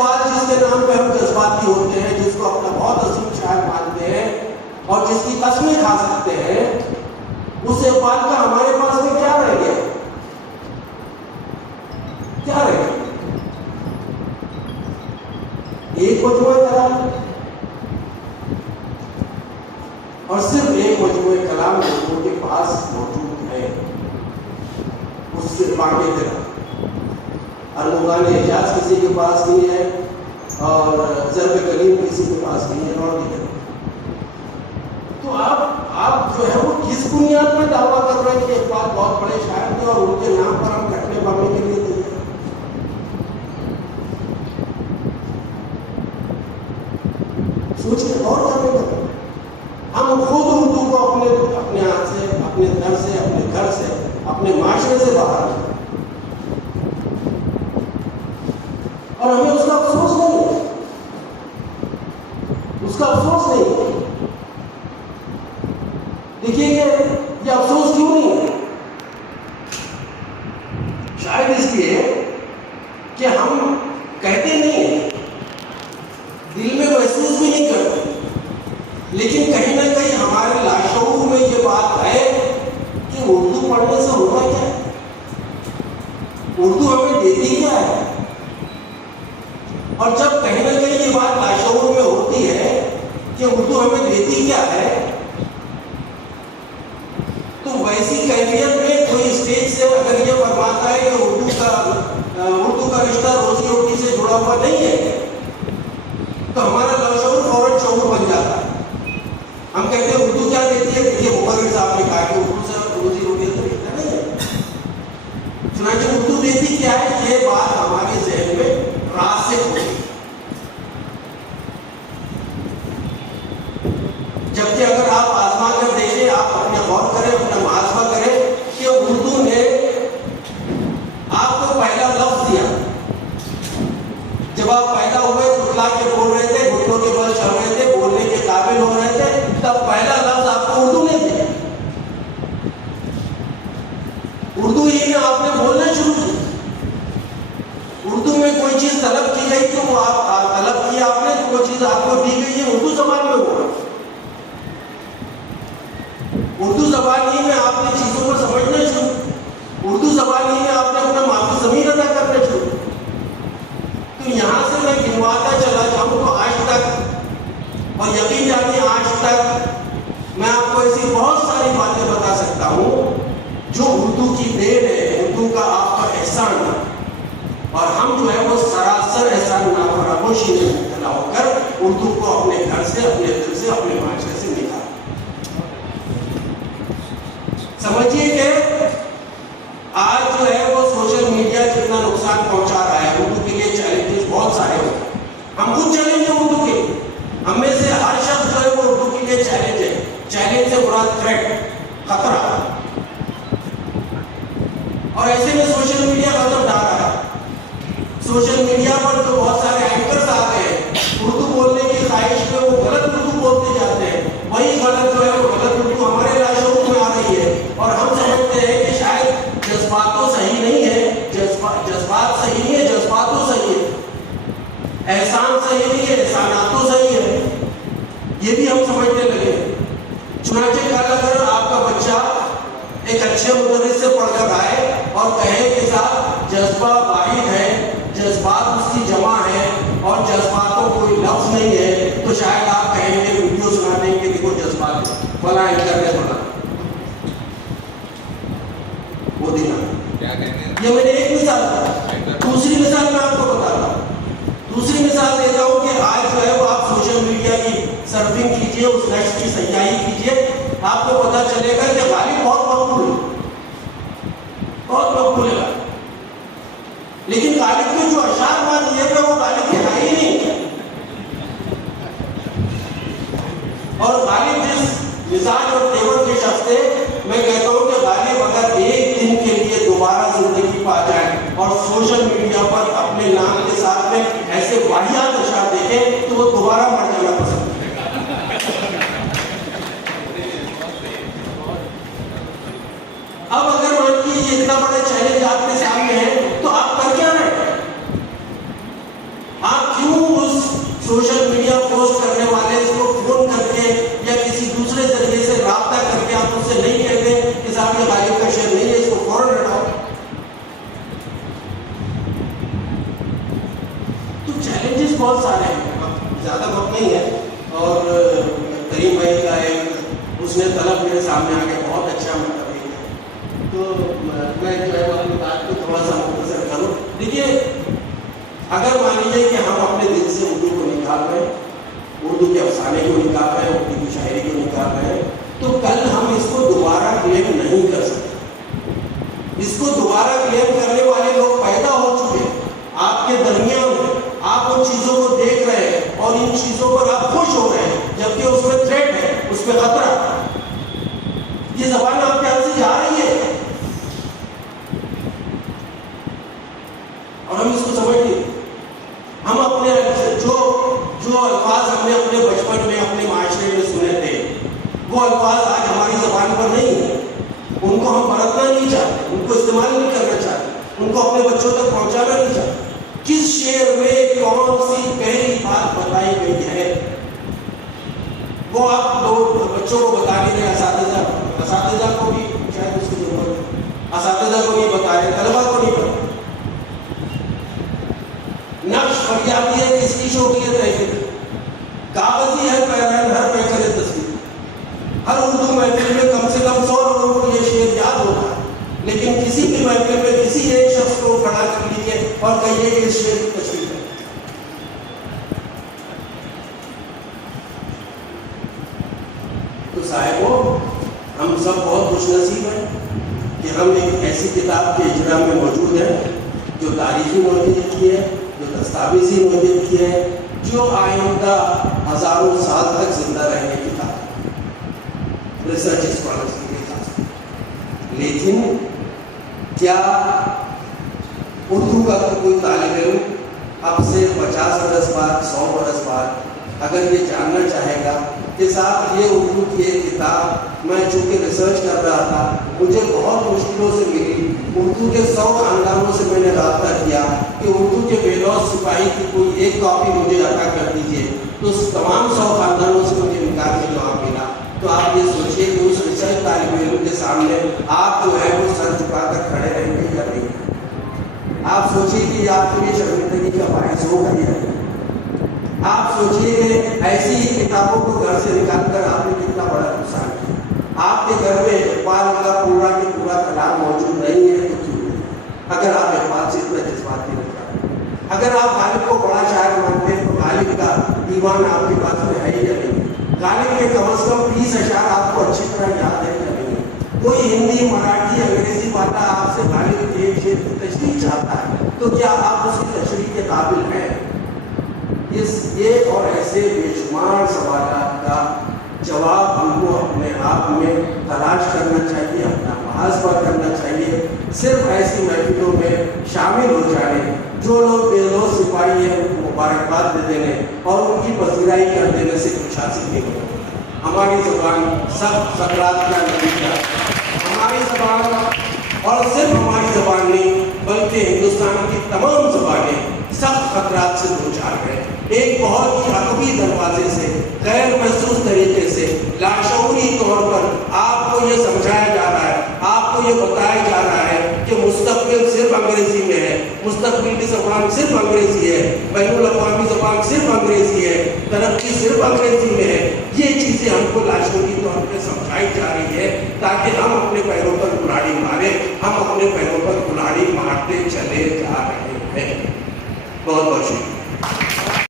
اقبال جس کے نام پہ ہم جذباتی ہوتے ہیں، جس کو اپنا بہت عظیم شاعر مانتے ہیں اور جس کی قسمیں کھا سکتے ہیں، اس اقبال کا ہمارے پاس میں کیا رہ گیا؟ کیا رہ گیا؟ ایک مجموعہ کلام، اور صرف ایک مجموعہ کلام لوگوں کے پاس موجود ہے، اس سے پانے تھا ارمغان اعجاز کسی کے پاس نہیں ہے، اور ضرب کلیم کسی کے پاس نہیں ہے، اور نہیں ہے۔ تو آپ جو ہے وہ کس بنیاد پر دعویٰ کر رہے ہیں کہ اقبال بہت بڑے شاعر تھے اور ان کے نام پر ہم کٹنے بڑھنے کے لیے تیار ہیں؟ سوچیں اور جانے کا ہم خود اردو کو اپنے ہاتھ سے، اپنے در سے، اپنے گھر سے، اپنے معاشرے سے باہر ہیں، اور ہمیں اس کا افسوس نہیں ہے، اس کا افسوس نہیں ہے۔ دیکھیے کہ یہ افسوس کیوں نہیں ہے؟ شاید اس لیے کہ ہم کہتے نہیں ہیں، دل میں محسوس بھی نہیں کرتے، لیکن کہیں نہ کہیں ہمارے لاشعور میں یہ بات ہے کہ اردو پڑھنے سے ہوگا کیا ہے، اردو ہمیں دیتی کیا ہے۔ اور جب کہیں نہ کہیں یہ بات لاشعور میں ہوتی ہے کہ اردو ہمیں دیتی کیا ہے، تو ویسی کیفیت میں کوئی اسٹیج سے اگر یہ فرماتا ہے کہ اردو کا رشتہ روزی روٹی سے جڑا ہوا نہیں ہے، تو ہمارا لاشعور فوراً شعور بن جاتا ہے۔ ہم کہتے ہیں اردو کیا دیتی ہے؟ دیکھیے مقرر صاحب نے کہا کہ اردو سے روزی روٹی سے رشتہ نہیں ہے، چنانچہ اردو دیتی کیا ہے، یہ بات ہمارے ذہن میں راسخ ہوئی۔ جبکہ اگر آپ آزما کر دیکھیں، آپ اپنے غور کریں، اپنا محاسبہ کریں کہ اردو نے آپ کو پہلا لفظ دیا، جب آپ پیدا ہوئے کھٹلا کے بول رہے تھے، گھٹنوں کے بل چل رہے تھے، بولنے کے قابل ہو رہے تھے، تب پہلا لفظ آپ کو اردو نے دیا، اردو ہی میں آپ نے بولنا شروع کیا۔ اردو میں کوئی چیز طلب کی گئی تو وہ آپ طلب کی آپ نے، تو وہ چیز آپ کو دی گئی ہے، اردو زبان میں ہوا۔ اردو زبان ہی میں آپ نے چیزوں کو سمجھنا شروع، اردو زبان ہی میں آپ نے اپنا معافی ضمیر ادا کرنا شروع۔ تو یہاں سے میں گنواتا چلا جاؤں تو آج تک، اور یقین جانیے آج تک میں آپ کو ایسی بہت ساری باتیں بتا سکتا ہوں جو اردو کی دین ہے، اردو کا آپ کا احسان ہے، اور ہم جو ہے وہ سراسر احسان فراموشی میں مبتلا ہو کر اردو کو اپنے گھر سے، اپنے دل سے، اپنے معاشرے سے نکالا۔ سمجھیے کہ آج جو ہے وہ سوشل میڈیا جتنا نقصان پہنچا رہا ہے، اردو کے لیے چیلنجز بہت سارے ہوتے ہیں، ہم خود چیلنج ہیں اردو کے لیے، ہم میں سے ہر شخص جو ہے وہ اردو کے لیے چیلنج ہے۔ چیلنج سے مراد تھریٹ، خطرہ، اور ایسے میں سوشل میڈیا قدم ڈال رہا ہے۔ سوشل میڈیا پر جو بہت سارے اینکرز آتے ہیں، اردو بولنے کی خواہش میں وہ غلط اردو بولتے جاتے ہیں، وہی غلط جو ہے وہ غلط اردو ہمارے لاشعور میں آ رہی ہے، اور ہم سمجھتے ہیں کہ شاید جذبات تو صحیح نہیں ہے، جذبات صحیح ہے، جذبات تو صحیح ہے، احسان صحیح نہیں ہے، احسانات تو صحیح ہے، یہ بھی ہم سمجھنے لگے۔ چنانچہ کل اگر آپ کا بچہ ایک اچھے مدرس سے پڑھ کر آئے اور کہے کہ صاحب جذبہ واحد ہے، جذبات اس کی جمع ہے اور جذباتوں کوئی لفظ نہیں ہے، تو شاید آپ کہیں گے، ویڈیو سنا دیں گے، دیکھو جذبات فلاں انٹرنیٹ بنا وہ دینا۔ یہ میں نے ایک مثال دی، دوسری مثال میں آپ کو بتاتا ہوں۔ دوسری مثال دیتا ہوں کہ آج جو ہے وہ آپ سوشل میڈیا کی سرفنگ کیجئے، اس نشر کی سیاحی کیجئے، آپ کو پتہ چلے گا کہ غالب بہت مقبول ہے، بہت مقبول ہے، لیکن غالب کے جو اشعار بات یہ کہ وہ غالب کے ہے ہی نہیں، اور غالب جس مزاج اور تیور کے شخص تھے، میں کہتا ہوں کہ غالب اگر ایک دن کے لیے دوبارہ زندگی پا جائے اور سوشل میڈیا پر اپنے نام کے ساتھ میں ایسے واحد اشعار دیکھیں تو وہ دوبارہ مر جانا پسند کرے گا۔ اب اگر مان لیجیے یہ اتنا بڑا چیلنج آپ کے سامنے ہے تو آپ کر کیا رہے ہیں؟ سوشل میڈیا پوسٹ کرنے والے اس کو فون کر کے یا کسی دوسرے ذریعے سے رابطہ کر کے آپ اس سے نہیں کہتے کہ صاحب یہ غالب کا شعر نہیں ہے، اس کو فوراً ہٹاؤ. تو چیلنجز بہت سارے ہیں، زیادہ وقت نہیں ہے. اور کریم بھائی کا ایک اس نے طلب میرے سامنے آ کے بہت اچھا مطلب ہے، تو میں جو ہے اپنی بات کو تھوڑا سا مختصر کروں. دیکھیے، اگر مان لیجیے کہ ہم اپنے دل سے اردو کو نکال رہے ہیں، اردو کے افسانے کو نکال رہے ہیں، اردو کی شاعری کو نکال رہے ہیں، تو کل ہم اس کو دوبارہ کلیم نہیں کر سکتے. اس کو دوبارہ کلیم کرنے والے لوگ پیدا ہو چکے آپ کے درمیان میں. آپ ان چیزوں کو دیکھ رہے ہیں اور ان چیزوں پر آپ خوش ہو رہے ہیں، جبکہ اس میں تھریٹ ہے، اس میں خطرہ. یہ زبان آپ کے ہاتھ سے جا رہی ہے اور ہم اس کو سمجھ نہیں. ہم اپنے جو الفاظ ہم نے اپنے بچپن میں اپنے معاشرے میں سنے تھے، وہ الفاظ آج ہماری زبان پر نہیں ہیں. ان کو ہم برتنا نہیں چاہتے، ان کو استعمال نہیں کرنا چاہتے، ان کو اپنے بچوں تک پہنچانا نہیں چاہتے. کس شعر میں کون سی پہلی بات بتائی گئی ہے، وہ آپ لوگ بچوں کو بتا نہیں رہے. اساتذہ کو بھی شاید اس کی ضرورت ہے، اساتذہ کو نہیں بتائے، طلبا کو نہیں بتائے. نقش فریادی ہے کس کی شوقیت ہے، کاغذی ہے پیرین ہر پہ کرے تصویر. ہر اردو محفل میں کم سے کم 100 لوگوں کو یہ شعر یاد ہوتا ہے، لیکن کسی بھی محفل میں کسی ایک شخص کو کھڑا کر لیجیے اور کہیے کہ اس شعر کی تشریح ہے. تو صاحبوں، ہم سب بہت خوش نصیب ہیں کہ ہم ایک ایسی کتاب کے اجرا میں موجود ہیں جو تاریخی نوعیت کی ہے، جو دستاویزی نوعیت کی ہے، جو آئندہ ہزاروں سال تک زندہ رہنے کی طاقت، ریسرچ اسکالرس کے لیے خاص. لیکن کیا اردو کا کوئی طالب علم اب سے 50 برس بعد، 100 برس بعد اگر یہ جاننا چاہے گا کہ صاحب یہ اردو کی ایک کتاب، میں چونکہ ریسرچ کر رہا تھا، مجھے بہت مشکلوں سے ملی، اردو کے 100 خاندانوں سے میں نے رابطہ کیا کہ اردو کے بے لوث سپاہی کی کوئی ایک کاپی مجھے عطا کر دیجیے، تو تمام 100 خاندانوں سے مجھے انکار کا جواب ملا. تو آپ یہ سوچیے کہ اس ریسرچ طالب علم کے سامنے آپ جو ہے وہ سر جھکا کر کھڑے رہیں گے یا نہیں. آپ سوچیے کہ آپ کے لیے شرمندگی کا باعث ہوگا یا نہیں. آپ سوچیے کہ ایسی ہی کتابوں کو گھر سے نکال کر آپ نے کتنا بڑا نقصان کیا. آپ کے گھر میں اقبال کا پورا کے پورا کلام موجود نہیں ہے تو کیوں نہیں؟ اگر آپ اقبال سے اتنا جذباتی نہیں کرتے، اگر آپ غالب کو بڑا شاعر مانتے ہیں تو غالب کا دیوان آپ کے پاس میں ہے یا نہیں؟ غالب کے کم از کم 20 اشعار آپ کو اچھی طرح یاد ہے یا نہیں؟ کوئی ہندی، مراٹھی، انگریزی والا آپ سے غالب کے ایک شعر کی تشریح چاہتا ہے تو کیا آپ اس کی تشریح کے قابل ہیں؟ یہ اور ایسے بے شمار سوالات کا جواب ہم کو اپنے آپ میں تلاش کرنا چاہیے، اپنا محاسبہ کرنا چاہیے. صرف ایسی محفلوں میں شامل ہو جانے، جو لوگ بے لوث سپاہی ہیں ان کو مبارکباد دے دینے اور ان کی پذیرائی کر دینے سے کچھ حاصل نہیں ہوتا. ہماری زبان سخت خطرات کا نتیجہ، ہماری زبان اور صرف ہماری زبان نہیں بلکہ ہندوستان کی تمام زبانیں سخت خطرات سے دوچار ہیں. ایک بہت ہی عقبی دروازے سے، غیر محسوس طریقے سے، لاشعوری طور پر آپ کو یہ سمجھایا جا رہا ہے، آپ کو یہ بتایا جا رہا ہے کہ مستقبل صرف انگریزی میں ہے، مستقبل کی زبان صرف انگریزی ہے، بین الاقوامی زبان صرف انگریزی ہے، ترقی صرف انگریزی میں ہے. یہ چیزیں ہم کو لاشعوری طور پہ سمجھائی جا رہی ہے تاکہ ہم اپنے پیروں پر کلاڑی ماریں. ہم اپنے پیروں پر کلاڑی مارتے چلے جا رہے ہیں. بہت بہت شکریہ.